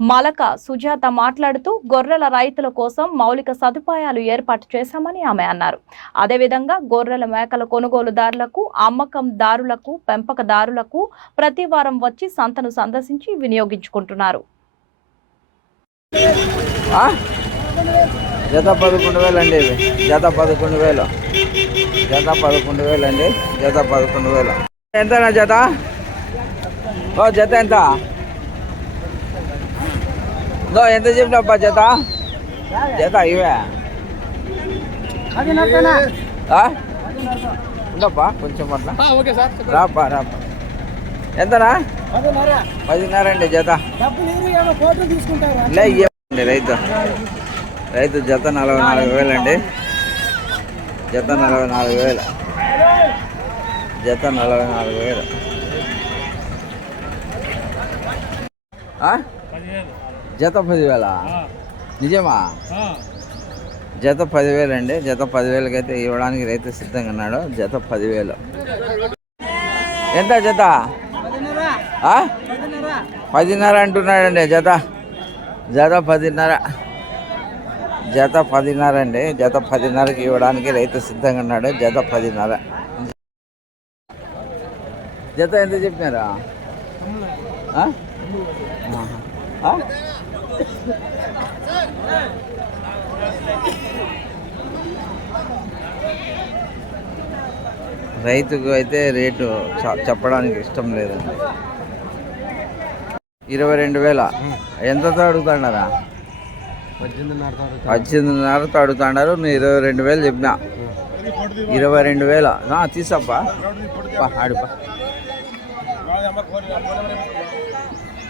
Malaka Sujatha మాట్లాడుతూ గొర్రెల రైతుల కోసం మౌలిక సదుపాయాలు ఏర్పాటు చేశామని ఆమె అన్నారు. అదేవిధంగా గొర్రెల మేకల కొనుగోలుదారులకు అమ్మకందారులకు పెంపకదారులకు ప్రతి వారం వచ్చి సంతను సందర్శించి వినియోగించుకుంటున్నారు. జత పదకొండు వేలు అండి జత పదకొండు వేలు. జత పదకొండు వేలు అండి. జత పదకొండు వేలు. ఎంత జత? ఓ జత ఎంత? దో ఎంత చెప్పినప్పా జత? జత ఇవే. ఆ? ఉండప్పా కొంచెం అట్లా. ఓకే సార్ రాపా రాపా. ఎంతనా? పదిన్నర. అండి జత. డబ్బులు ఏమో ఫోటో తీసుకుంటారా. లే ఇవ్వండి రైతు. రైతు జత నలభై నాలుగు వేలు అండి. జత నలభై నాలుగు వేలు. జత నలభై నాలుగు వేలు? జత పదివేల? నిజమా? జత పదివేలు అండి జత పదివేలకి అయితే ఇవ్వడానికి రైతు సిద్ధంగా ఉన్నాడు. జత పదివేలు. ఎంత జత? పదిన్నర. అంటున్నాడండి జత. జత పదిన్నర. జత పదిన్నర అండి. జత పదిన్నరకి ఇవ్వడానికి రైతు సిద్ధంగా ఉన్నాడు. జత పదిన్నర. జత ఎంత చెప్పినారా? రైతుకు అయితే రేటు చెప్పడానికి ఇష్టం లేదండి ఇరవై రెండు వేల. ఎంతతో అడుగుతున్నారా పద్దెనిమిదిన్నరతో అడుగుతున్నారు నువ్వు ఇరవై రెండు వేలు చెప్పినా. ఇరవై రెండు వేల. తీసప్పా ఆడుపా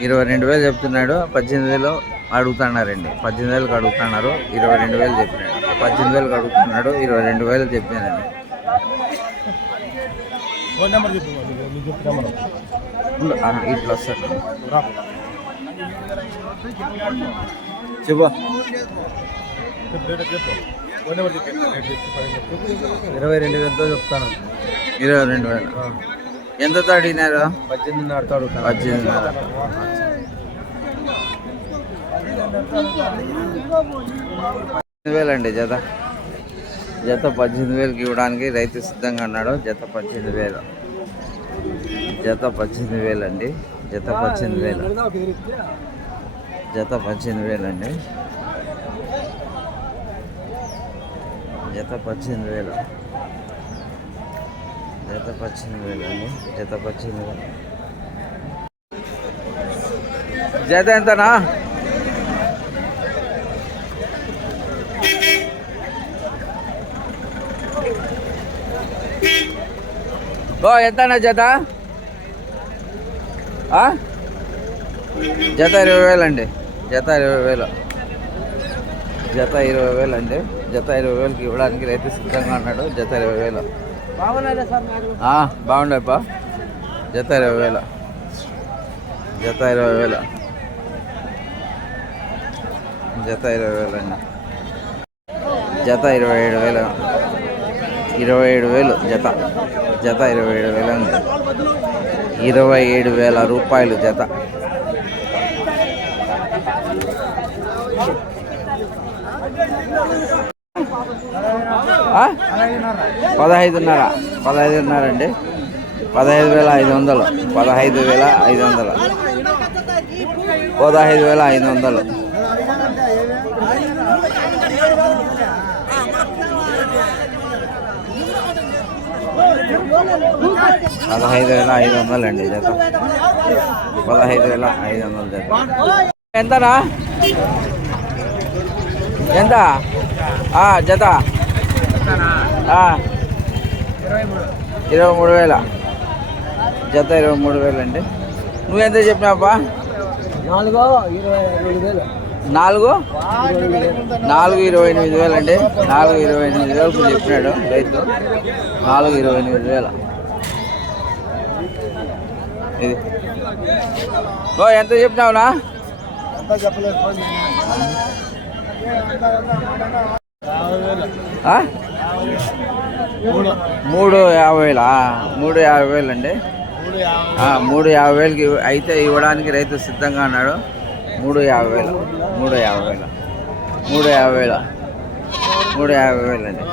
ఇరవై రెండు వేలు చెప్తున్నాడు పద్దెనిమిది వేలు. అడుగుతున్నారండి. పద్దెనిమిది వేలకు అడుగుతున్నారు ఇరవై రెండు వేలు చెప్పినాడు. పద్దెనిమిది వేలకు అడుగుతున్నాడు ఇరవై రెండు వేలు చెప్పానండి ఇట్లా చెప్పు. చెప్పు. ఇరవై రెండు వేలతో చెప్తాను. ఇరవై రెండు వేలు. ఎంతతో అడిగినారు? పద్దెనిమిదిన్నరతో అడుగుతాను. పద్దెనిమిదిన్నర. పద్దెనిమిది వేలండి జత. జత పద్దెనిమిది వేలకి ఇవ్వడానికి రైతు సిద్ధంగా ఉన్నాడు. జత పద్దెనిమిది వేలు. జత పద్దెనిమిది వేలండి. జత పద్దెనిమిది వేలు. జత పద్దెనిమిది వేలండి. జత పద్దెనిమిది వేలు. జత పద్దెనిమిది వేలండి. జత పద్దెనిమిది వేలు. జత ఎంతనా? ఓ ఎంతనా జత? జత ఇరవై వేలు అండి జత ఇరవై వేలు. జత ఇరవై వేలు అండి జత ఇరవై వేలకి ఇవ్వడానికి రైతు సిద్ధంగా ఉన్నాడు. జత ఇరవై వేలు. బాగున్నారా సార్ నాకు ఆ, బాగుండేపా. జత ఇరవై వేలు. జత ఇరవై వేలు. జత ఇరవై వేలు అండి జత ఇరవై ఏడు వేలు. ఇరవై ఏడు వేలు జత. జత ఇరవై ఏడు వేలు అండి ఇరవై ఏడు వేల రూపాయలు జత. పదహైదున్నర పదహైదున్నర. అండి పదహైదు వేల ఐదు వందలు. పదహైదు వేల ఐదు వందలు. పదహైదు వేల ఐదు వందలు. పదహైదు వేల ఐదు వందలు అండి జత. పదహైదు వేల ఐదు వందలు జత. ఎంతనా? ఎంత? జత. ఇరవై మూడు వేల. జత ఇరవై మూడు వేలు అండి నువ్వెంత చెప్పినావా నాలుగో ఇరవై రెండు వేలు. నాలుగు? నాలుగు ఇరవై ఎనిమిది వేలు అండి నాలుగు ఇరవై ఎనిమిది వేలకు చెప్పినాడు రైతు. నాలుగు ఇరవై ఎనిమిది వేలు. ఇది. ఓ ఎంత చెప్పినావునా? మూడు యాభై వేలా మూడు యాభై వేలు అండి మూడు యాభై వేలకి అయితే ఇవ్వడానికి రైతు సిద్ధంగా ఉన్నాడు. మూడు యాభై వేలు మూడు యాభై వేలు మూడు యాభై వేల మూడు యాభై వేలు అండి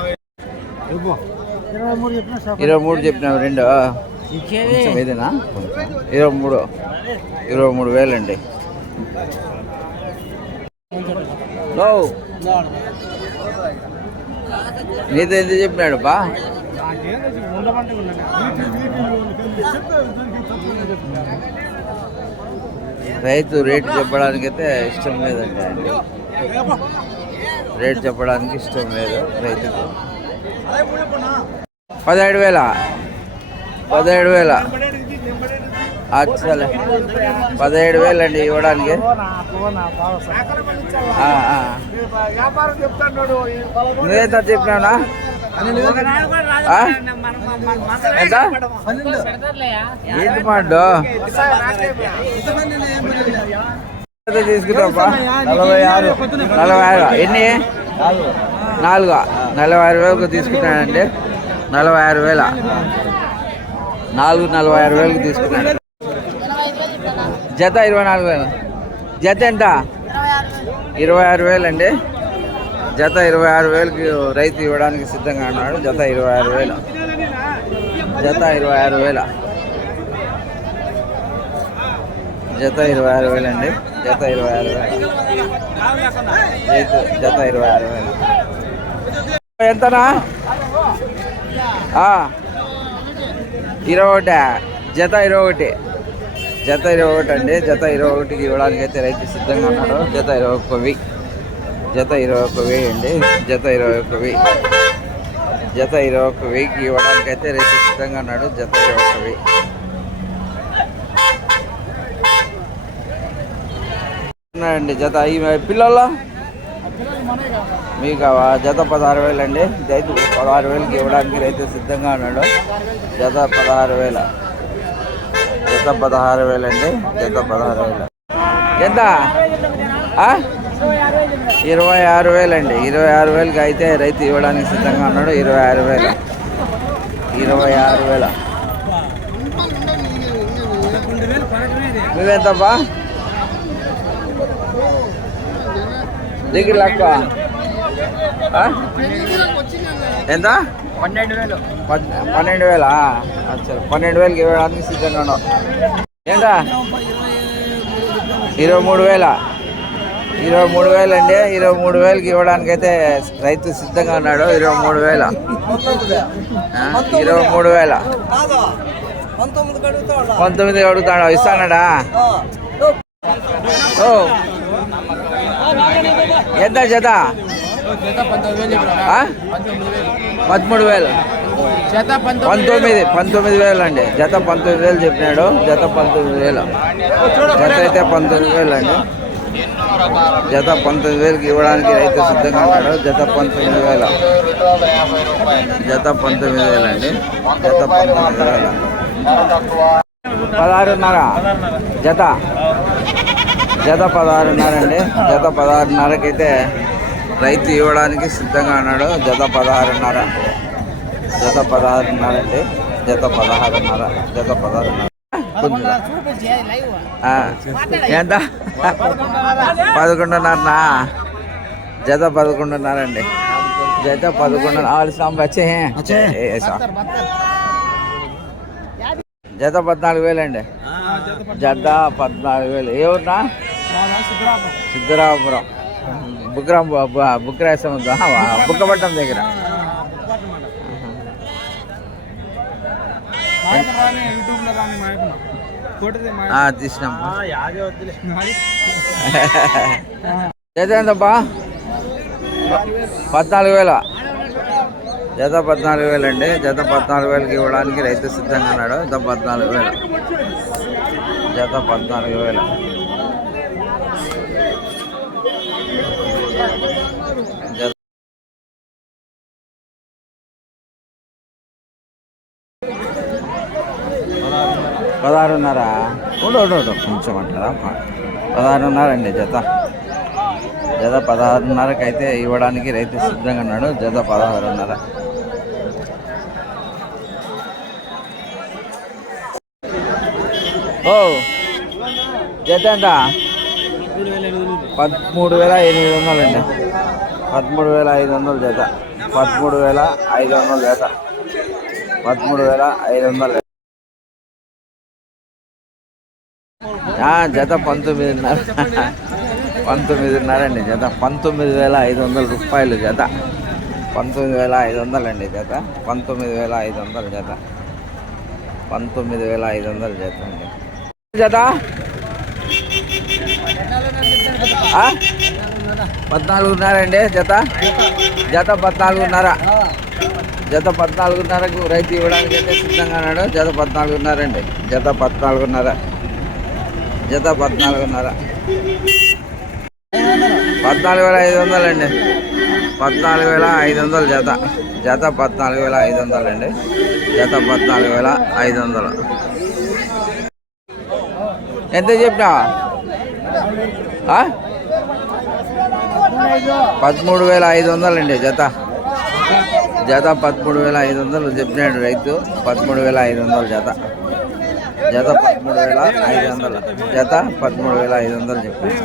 ఇరవై మూడు చెప్పిన రెండు కొంచెం ఇదేనా? కొంచెం ఇరవై మూడు. ఇరవై మూడు వేలండి. నీతో ఎంత చెప్పినాడు బా? రైతు రేటు చెప్పడానికైతే ఇష్టం లేదండి ఆయనకి. రేటు చెప్పడానికి ఇష్టం లేదు రైతుకు. పదిహేడు వేల? పదిహేడు వేల. అచ్చలే. పదిహేడు వేలు అండి ఇవ్వడానికి. ఆ, ఆ. వ్యాపారం చెప్పినావునా ఆ? ఎంత? ఏంటి తీసుకుంటావా? నలభై ఆరు. నలభై ఆరు. ఎన్ని? నాలుగు. నలభై ఆరు వేలకు తీసుకుంటానండి. నలభై ఆరు వేల. నాలుగు నలభై ఆరు వేలకు తీసుకున్నాడు. జత ఇరవై నాలుగు వేలు. జత ఎంత? ఇరవై ఆరు వేలు అండి. జత ఇరవై ఆరు వేలకి రైతు ఇవ్వడానికి సిద్ధంగా ఉన్నాడు. జత ఇరవై ఆరు వేలు. జత ఇరవై ఆరు వేల. జత ఇరవై ఆరు వేలండి జత ఇరవై ఆరు వేలు. రైతు జత ఇరవై ఆరు వేలు. ఎంతనా? ఇరవై ఒకటి జత ఇరవై ఒకటి జత ఇరవై ఒకటి అండి జత ఇరవై ఒకటికి ఇవ్వడానికి అయితే రైతు సిద్ధంగా ఉన్నాడు. జత ఇరవై ఒక్కవి జత ఇరవై ఒక్క అండి. జత ఇరవై ఒక్క జత ఇరవై ఒక్క ఇవ్వడానికి అయితే రైతు సిద్ధంగా ఉన్నాడు. జత ఇరవై ఒక్క వెయ్యి ఉన్నాయండి జత. ఈ పిల్లల్లో? మీకు జత పదహారు వేలు అండి రైతు పదహారు వేలకి ఇవ్వడానికి రైతు సిద్ధంగా ఉన్నాడు. జత పదహారు వేల. జత పదహారు వేలు అండి జత పదహారు వేలు. ఎంత? ఆ? ఇరవై ఆరు వేలు అండి ఇరవై ఆరు వేలకి అయితే రైతు ఇవ్వడానికి సిద్ధంగా ఉన్నాడు. ఇరవై ఆరు వేలు. ఇరవై ఆరు వేల. నువ్వెంతప్పా దగ్గర లెక్క? ఎంత? పన్నెండు వేలు. పన్నెండు వేలా? అచ్చా పన్నెండు వేలకి ఇవ్వడానికి సిద్ధంగా ఉన్నావు. ఎంత ఇరవై మూడు వేల? ఇరవై మూడు వేలు అండి ఇరవై మూడు వేలకి ఇవ్వడానికి అయితే రైతు సిద్ధంగా ఉన్నాడు. ఇరవై మూడు వేల. ఇరవై మూడు వేల. పంతొమ్మిది అడుగుతాడు? ఇస్తానడా? ఓ. ఎంత జత? పదమూడు వేలు. పంతొమ్మిది పంతొమ్మిది వేలు అండి జత పంతొమ్మిది వేలు చెప్పినాడు. జత పంతొమ్మిది వేలు. జత అయితే పంతొమ్మిది వేలు అండి జత పంతొమ్మిది వేలకి ఇవ్వడానికి రైతు సిద్ధంగా ఉన్నాడు. జత పంతొమ్మిది వేల. జత పంతొమ్మిది వేలు అండి జత పంతొమ్మిది వేల. పదహారున్నర. జత. జత పదహారున్నర అండి జత పదహారున్నరకి అయితే రైతు ఇవ్వడానికి సిద్ధంగా ఉన్నాడు. జత పదహారున్నర. జత పదహారున్నర అండి జత పదహారున్నర. జత పదహారున్నర. ఎంత పదకొండున్నరనా? జత పదకొండున్నర. అండి జత పదకొండు ఆరు సాంబ. వచ్చే జత పద్నాలుగు వేలు అండి జత పద్నాలుగు వేలు. ఏ ఊరినా? సిద్ధరాపురం బుక్రాం బుక్రాసం బుక్కపట్నం దగ్గర. ఆ, తీసినాం. జత పద్నాలుగు వేల. జత పద్నాలుగు వేలు అండి. జత పద్నాలుగు వేలకి ఇవ్వడానికి రైతు సిద్ధంగా ఉన్నాడు. జత పద్నాలుగు వేల. జత పద్నాలుగు వేల. పదహారున్నర? ఉండు ఉండు, కొంచెం అంటారా పదహారున్నర అండి జత. జత పదహారున్నరకి అయితే ఇవ్వడానికి రైతు సిద్ధంగా ఉన్నాడు. జత పదహారున్నర. ఓ జత ఎంత? పదమూడు వేల ఎనిమిది వందలు అండి పదమూడు వేల ఐదు వందల జత. పదమూడు వేల ఐదు వందల జత. పదమూడు వేల ఐదు వందల జత. పంతొమ్మిదిన్నర పంతొమ్మిదిన్నర. అండి జత. పంతొమ్మిది వేల ఐదు వందల రూపాయలు జత. పంతొమ్మిది వేల ఐదు వందలండి జత. పంతొమ్మిది వేల ఐదు వందల జత. పంతొమ్మిది వేల ఐదు వందల జత అండి. జత. పద్నాలుగున్నర అండి జత? జత పద్నాలుగున్నర. జత పద్నాలుగున్నరకు రైతు ఇవ్వడానికి అయితే సిద్ధంగా ఉన్నాడు. జత పద్నాలుగున్నర అండి. జత పద్నాలుగున్నర. జత పద్నాలుగున్నర. పద్నాలుగు వేల ఐదు వందలు అండి. పద్నాలుగు వేల ఐదు వందలు జత. జత పద్నాలుగు వేల ఐదు వందలు అండి. జత పద్నాలుగు వేల ఐదు వందలు. ఎంత చెప్పినా పదమూడు వేల ఐదు వందలు అండి జత. జత పదమూడు వేల ఐదు వందలు చెప్పినాడు రైతు. పదమూడు వేల ఐదు వందలు జత. జత పదమూడు వేల ఐదు వందలు జత పదమూడు వేల ఐదు వందలు చెప్పాడు